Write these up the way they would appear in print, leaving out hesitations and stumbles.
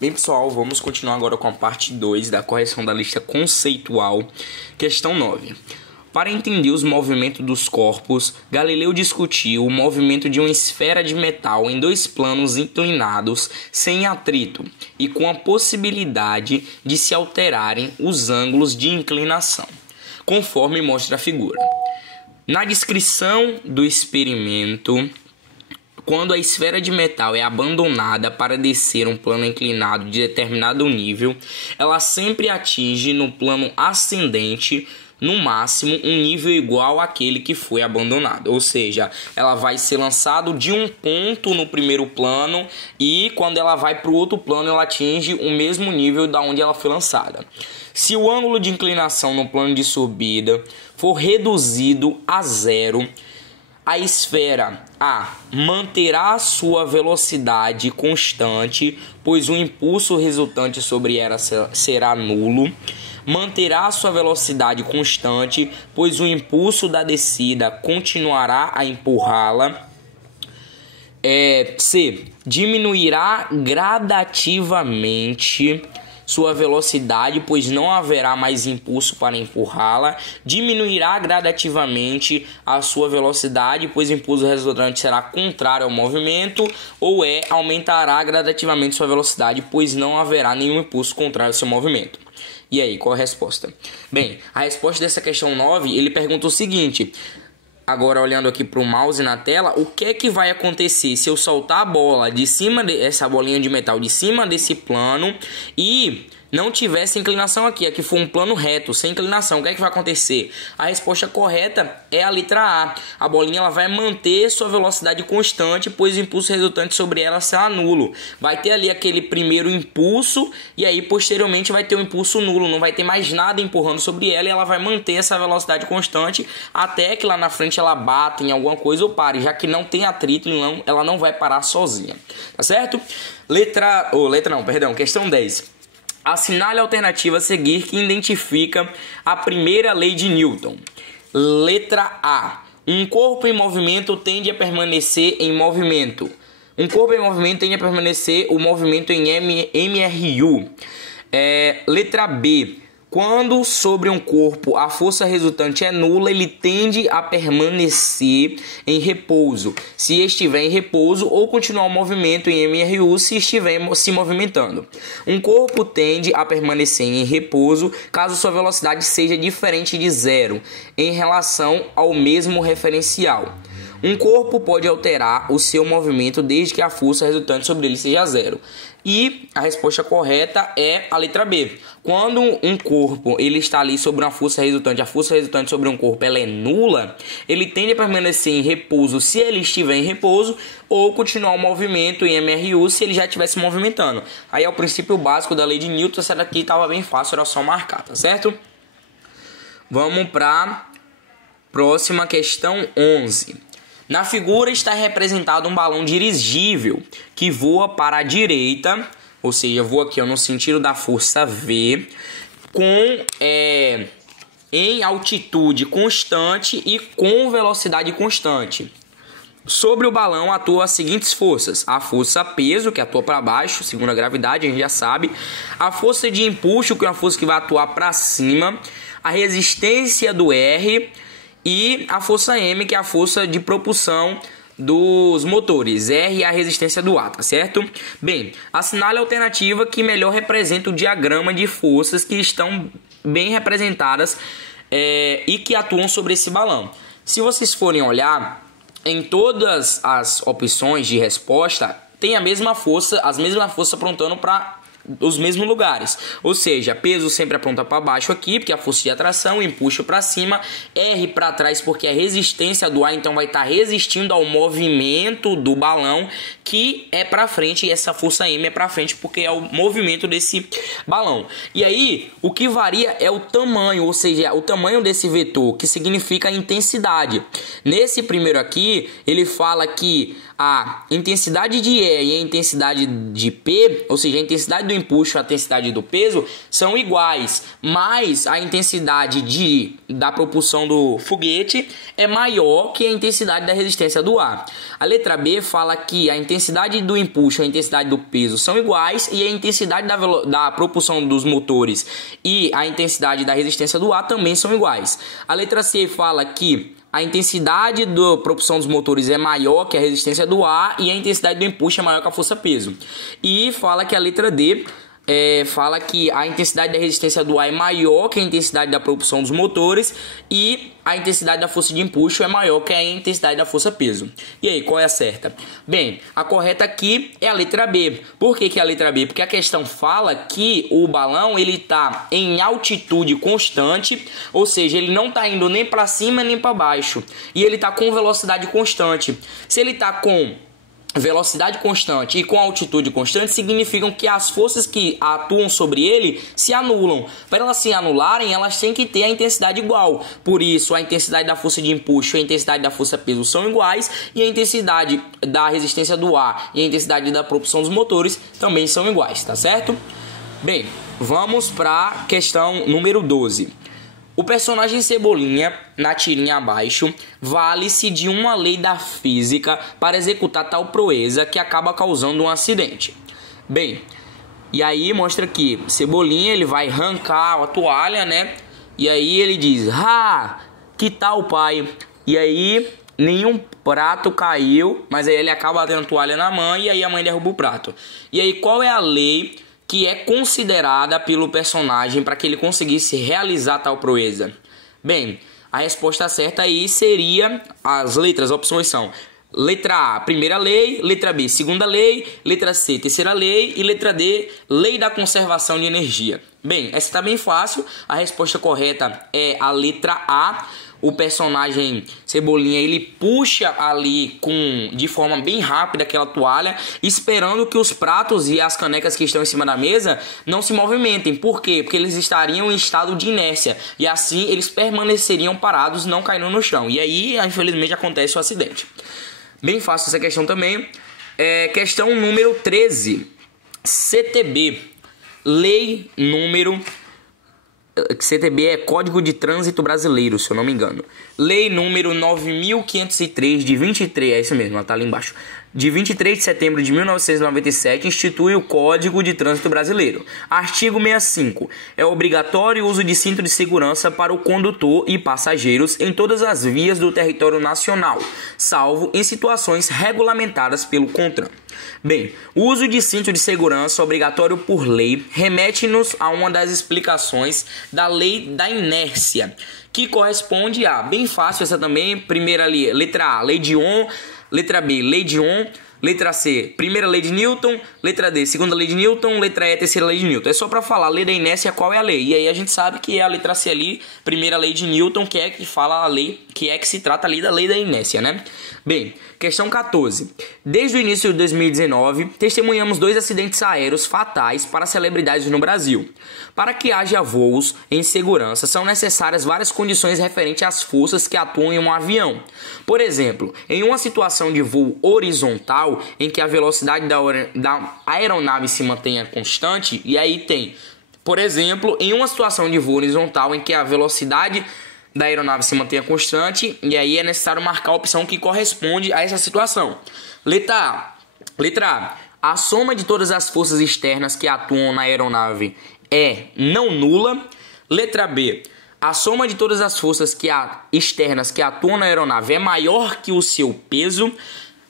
Bem, pessoal, vamos continuar agora com a parte 2 da correção da lista conceitual. Questão 9. Para entender os movimentos dos corpos, Galileu discutiu o movimento de uma esfera de metal em dois planos inclinados, sem atrito, e com a possibilidade de se alterarem os ângulos de inclinação, conforme mostra a figura. Na descrição do experimento, quando a esfera de metal é abandonada para descer um plano inclinado de determinado nível, ela sempre atinge no plano ascendente, no máximo, um nível igual àquele que foi abandonado. Ou seja, ela vai ser lançada de um ponto no primeiro plano e quando ela vai para o outro plano, ela atinge o mesmo nível da onde ela foi lançada. Se o ângulo de inclinação no plano de subida for reduzido a zero, a esfera A manterá sua velocidade constante, pois o impulso resultante sobre ela será nulo. Manterá sua velocidade constante, pois o impulso da descida continuará a empurrá-la. C. Diminuirá gradativamente sua velocidade, pois não haverá mais impulso para empurrá-la. Diminuirá gradativamente a sua velocidade, pois o impulso resultante será contrário ao movimento. Ou aumentará gradativamente sua velocidade, pois não haverá nenhum impulso contrário ao seu movimento. E aí, qual a resposta? Bem, a resposta dessa questão 9, ele pergunta o seguinte. Agora, olhando aqui para o mouse na tela, o que é que vai acontecer se eu soltar a bola de cima, essa bolinha de metal de cima desse plano e não tivesse inclinação aqui? Aqui foi um plano reto, sem inclinação. O que é que vai acontecer? A resposta correta é a letra A. A bolinha ela vai manter sua velocidade constante, pois o impulso resultante sobre ela será nulo. Vai ter ali aquele primeiro impulso e aí posteriormente vai ter um impulso nulo. Não vai ter mais nada empurrando sobre ela e ela vai manter essa velocidade constante até que lá na frente ela bata em alguma coisa ou pare. Já que não tem atrito, ela não vai parar sozinha. Tá certo? Questão 10. Assinale a alternativa a seguir que identifica a primeira lei de Newton. Letra A. Um corpo em movimento tende a permanecer em movimento. Um corpo em movimento tende a permanecer o movimento em MRU. Letra B. Quando sobre um corpo a força resultante é nula, ele tende a permanecer em repouso, se estiver em repouso, ou continuar o movimento em MRU se estiver se movimentando. Um corpo tende a permanecer em repouso caso sua velocidade seja diferente de zero em relação ao mesmo referencial. Um corpo pode alterar o seu movimento desde que a força resultante sobre ele seja zero. E a resposta correta é a letra B. Quando um corpo ele está ali sobre uma força resultante, a força resultante sobre um corpo ela é nula, ele tende a permanecer em repouso se ele estiver em repouso ou continuar o movimento em MRU se ele já estivesse movimentando. Aí é o princípio básico da lei de Newton. Essa daqui estava bem fácil, era só marcar, tá certo? Vamos para a próxima questão 11. Na figura está representado um balão dirigível que voa para a direita, ou seja, voa aqui no sentido da força V, em altitude constante e com velocidade constante. Sobre o balão atuam as seguintes forças: a força peso, que atua para baixo, segundo a gravidade, a gente já sabe; a força de empuxo, que é uma força que vai atuar para cima; a resistência do R; e a força M, que é a força de propulsão dos motores. R é a resistência do ar, tá certo? Bem, assinale a alternativa que melhor representa o diagrama de forças que estão bem representadas e que atuam sobre esse balão. Se vocês forem olhar, em todas as opções de resposta, tem as mesmas forças apontando para os mesmos lugares, ou seja, peso sempre aponta para baixo aqui, porque é a força de atração, empuxo para cima, R para trás, porque é a resistência do ar, então vai estar resistindo ao movimento do balão, que é para frente, e essa força M é para frente, porque é o movimento desse balão. E aí, o que varia é o tamanho, ou seja, o tamanho desse vetor, que significa a intensidade. Nesse primeiro aqui, ele fala que a intensidade de E e a intensidade de P, ou seja, a intensidade do do empuxo e a intensidade do peso são iguais, mas a intensidade da propulsão do foguete é maior que a intensidade da resistência do ar. A letra B fala que a intensidade do empuxo e a intensidade do peso são iguais e a intensidade da propulsão dos motores e a intensidade da resistência do ar também são iguais. A letra C fala que a intensidade da propulsão dos motores é maior que a resistência do ar e a intensidade do empuxo é maior que a força-peso. E fala que a letra D fala que a intensidade da resistência do ar é maior que a intensidade da propulsão dos motores e a intensidade da força de empuxo é maior que a intensidade da força-peso. E aí, qual é a certa? Bem, a correta aqui é a letra B. Por que é a letra B? Porque a questão fala que o balão ele está em altitude constante, ou seja, ele não está indo nem para cima nem para baixo, e ele está com velocidade constante. Se ele está com velocidade constante e com altitude constante, significam que as forças que atuam sobre ele se anulam. Para elas se anularem, elas têm que ter a intensidade igual. Por isso, a intensidade da força de empuxo e a intensidade da força-peso são iguais e a intensidade da resistência do ar e a intensidade da propulsão dos motores também são iguais, tá certo? Bem, vamos para a questão número 12. O personagem Cebolinha, na tirinha abaixo, vale-se de uma lei da física para executar tal proeza que acaba causando um acidente. Bem, e aí mostra que Cebolinha ele vai arrancar a toalha, né? E aí ele diz, que tal, pai? E aí nenhum prato caiu, mas aí ele acaba batendo a toalha na mãe e aí a mãe derruba o prato. E aí qual é a lei que é considerada pelo personagem para que ele conseguisse realizar tal proeza? Bem, a resposta certa aí seria, as letras, as opções são letra A, primeira lei, letra B, segunda lei, letra C, terceira lei e letra D, lei da conservação de energia. Bem, essa está bem fácil, a resposta correta é a letra A. O personagem Cebolinha, ele puxa ali de forma bem rápida aquela toalha, esperando que os pratos e as canecas que estão em cima da mesa não se movimentem. Por quê? Porque eles estariam em estado de inércia e assim eles permaneceriam parados, não caindo no chão. E aí, infelizmente, acontece o acidente. Bem fácil essa questão também. Questão número 13. CTB. Lei número... CTB é Código de Trânsito Brasileiro, se eu não me engano. Lei número 9.503 de 23, é isso mesmo, ela tá ali embaixo. De 23 de setembro de 1997, institui o Código de Trânsito Brasileiro. Artigo 65. É obrigatório o uso de cinto de segurança para o condutor e passageiros em todas as vias do território nacional, salvo em situações regulamentadas pelo CONTRAN. Bem, o uso de cinto de segurança obrigatório por lei remete-nos a uma das explicações da lei da inércia, que corresponde a, bem fácil essa também, primeira ali, letra A, lei de Ohm, letra B, lei de Ohm, letra C, primeira lei de Newton, letra D, segunda lei de Newton, letra E, terceira lei de Newton. É só para falar, lei da inércia, qual é a lei? E aí a gente sabe que é a letra C ali, primeira lei de Newton, que é que fala a lei, que é que se trata ali da lei da inércia, né? Bem, questão 14. Desde o início de 2019, testemunhamos 2 acidentes aéreos fatais para celebridades no Brasil. Para que haja voos em segurança, são necessárias várias condições referentes às forças que atuam em um avião. Por exemplo, em uma situação de voo horizontal, em que a velocidade da aeronave se mantenha constante, e aí tem, por exemplo, em uma situação de voo horizontal, em que a velocidade da aeronave se mantenha constante, e aí é necessário marcar a opção que corresponde a essa situação. Letra A. A soma de todas as forças externas que atuam na aeronave é não nula. Letra B. A soma de todas as forças externas que atuam na aeronave é maior que o seu peso.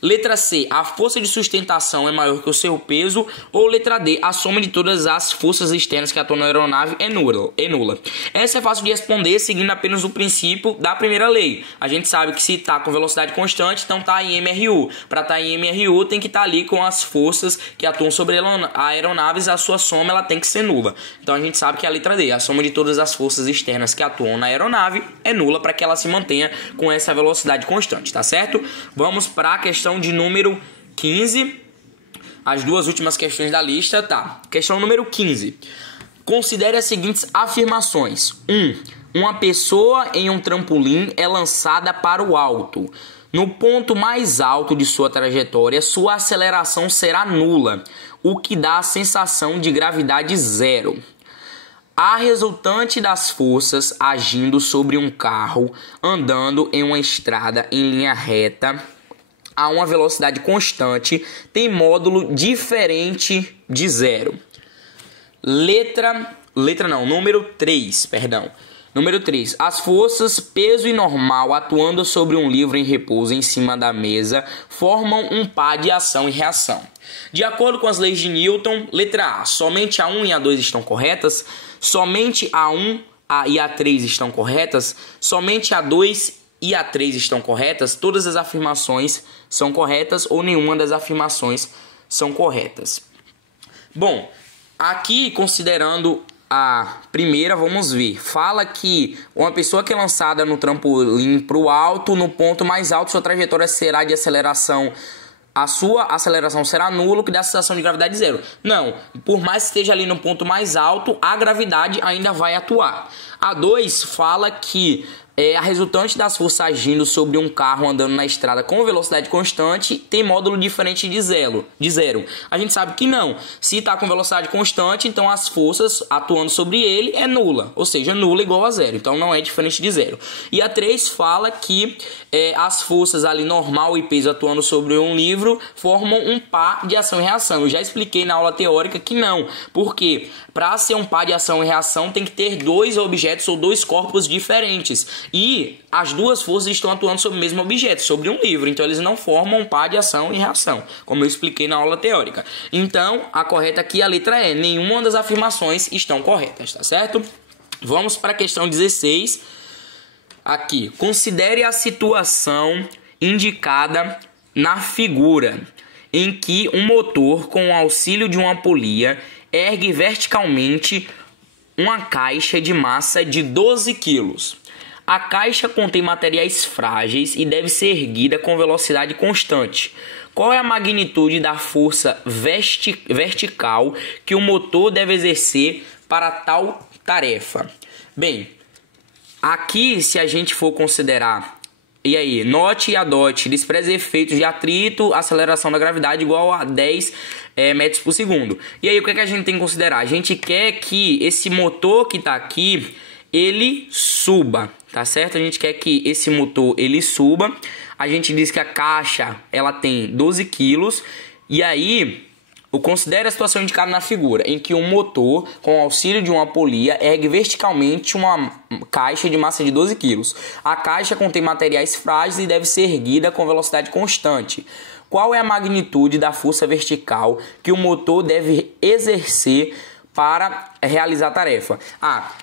Letra C, a força de sustentação é maior que o seu peso. Ou letra D, a soma de todas as forças externas que atuam na aeronave é nula. Essa é fácil de responder seguindo apenas o princípio da primeira lei. A gente sabe que se está com velocidade constante, então está em MRU. Para estar em MRU tem que estar ali com as forças que atuam sobre aeronaves, a sua soma ela tem que ser nula. Então a gente sabe que é a letra D, a soma de todas as forças externas que atuam na aeronave é nula para que ela se mantenha com essa velocidade constante, tá certo? Vamos para a questão de número 15, as duas últimas questões da lista, tá? Questão número 15. Considere as seguintes afirmações. 1. Uma pessoa em um trampolim é lançada para o alto. No ponto mais alto de sua trajetória, sua aceleração será nula. o que dá a sensação de gravidade zero. A resultante das forças agindo sobre um carro andando em uma estrada em linha reta a uma velocidade constante tem módulo diferente de zero. Número 3. Número 3. As forças peso e normal atuando sobre um livro em repouso em cima da mesa formam um par de ação e reação. De acordo com as leis de Newton, letra A, somente a 1 e a 2 estão corretas, somente a 1 e a 3 estão corretas, somente a 2 e a 3 estão corretas, todas as afirmações são corretas ou nenhuma das afirmações são corretas. Bom, aqui considerando a primeira, vamos ver. Fala que uma pessoa que é lançada no trampolim para o alto, no ponto mais alto, sua trajetória será de aceleração. A sua aceleração será nula, o que dá a sensação de gravidade zero. Não, por mais que esteja ali no ponto mais alto, a gravidade ainda vai atuar. A 2 fala que a resultante das forças agindo sobre um carro andando na estrada com velocidade constante tem módulo diferente de zero. A gente sabe que não. Se está com velocidade constante, então as forças atuando sobre ele é nula. Ou seja, nula igual a zero. Então não é diferente de zero. E a 3 fala que as forças ali normal e peso atuando sobre um livro formam um par de ação e reação. Eu já expliquei na aula teórica que não. Porque para ser um par de ação e reação tem que ter dois objetos ou dois corpos diferentes. E as duas forças estão atuando sobre o mesmo objeto, sobre um livro. Então eles não formam um par de ação e reação, como eu expliquei na aula teórica. Então a correta aqui é a letra E. Nenhuma das afirmações estão corretas, tá certo? Vamos para a questão 16. Aqui, considere a situação indicada na figura, em que um motor com o auxílio de uma polia ergue verticalmente uma caixa de massa de 12 kg. A caixa contém materiais frágeis e deve ser erguida com velocidade constante. Qual é a magnitude da força vertical que o motor deve exercer para tal tarefa? Bem, aqui se a gente for considerar, e aí, note e adote, despreze efeitos de atrito, aceleração da gravidade igual a 10 metros por segundo. E aí, o que a gente tem que considerar? A gente quer que esse motor que está aqui, ele suba, tá certo? A gente quer que esse motor, ele suba. A gente diz que a caixa, ela tem 12 quilos. E aí, considere a situação indicada na figura, em que um motor, com o auxílio de uma polia, ergue verticalmente uma caixa de massa de 12 quilos. A caixa contém materiais frágeis e deve ser erguida com velocidade constante. Qual é a magnitude da força vertical que o motor deve exercer para realizar a tarefa?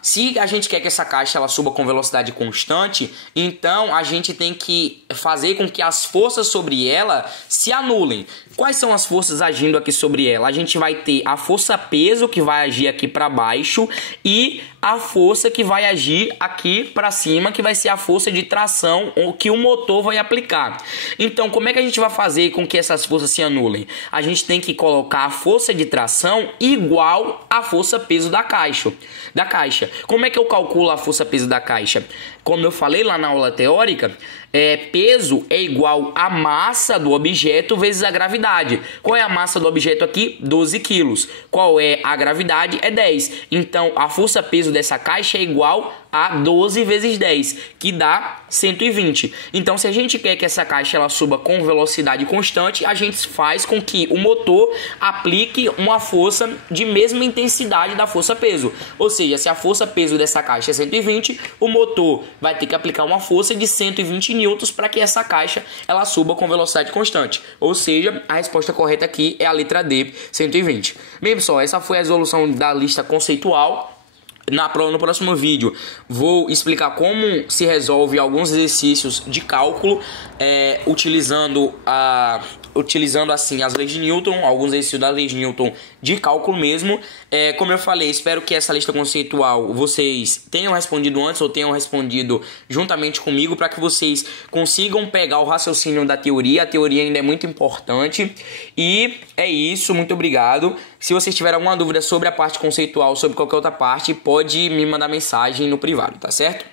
Se a gente quer que essa caixa ela suba com velocidade constante, então a gente tem que fazer com que as forças sobre ela se anulem. Quais são as forças agindo aqui sobre ela? A gente vai ter a força peso que vai agir aqui para baixo e a força que vai agir aqui para cima, que vai ser a força de tração que o motor vai aplicar. Então, como é que a gente vai fazer com que essas forças se anulem? A gente tem que colocar a força de tração igual à força peso da caixa. Como é que eu calculo a força peso da caixa? Como eu falei lá na aula teórica, peso é igual a massa do objeto vezes a gravidade. Qual é a massa do objeto aqui? 12 quilos. Qual é a gravidade? É 10. Então, a força peso dessa caixa é igual a 12 vezes 10, que dá 120. Então, se a gente quer que essa caixa ela suba com velocidade constante, a gente faz com que o motor aplique uma força de mesma intensidade da força peso. Ou seja, se a força peso dessa caixa é 120, o motor vai ter que aplicar uma força de 120 newtons para que essa caixa ela suba com velocidade constante. Ou seja, a resposta correta aqui é a letra D, 120. Bem, pessoal, essa foi a resolução da lista conceitual. No próximo vídeo vou explicar como se resolve alguns exercícios de cálculo utilizando assim as leis de Newton, alguns exercícios da lei de Newton de cálculo mesmo. Como eu falei, espero que essa lista conceitual vocês tenham respondido antes ou tenham respondido juntamente comigo, para que vocês consigam pegar o raciocínio da teoria. A teoria ainda é muito importante. E é isso, muito obrigado. Se vocês tiverem alguma dúvida sobre a parte conceitual, sobre qualquer outra parte, pode me mandar mensagem no privado, tá certo?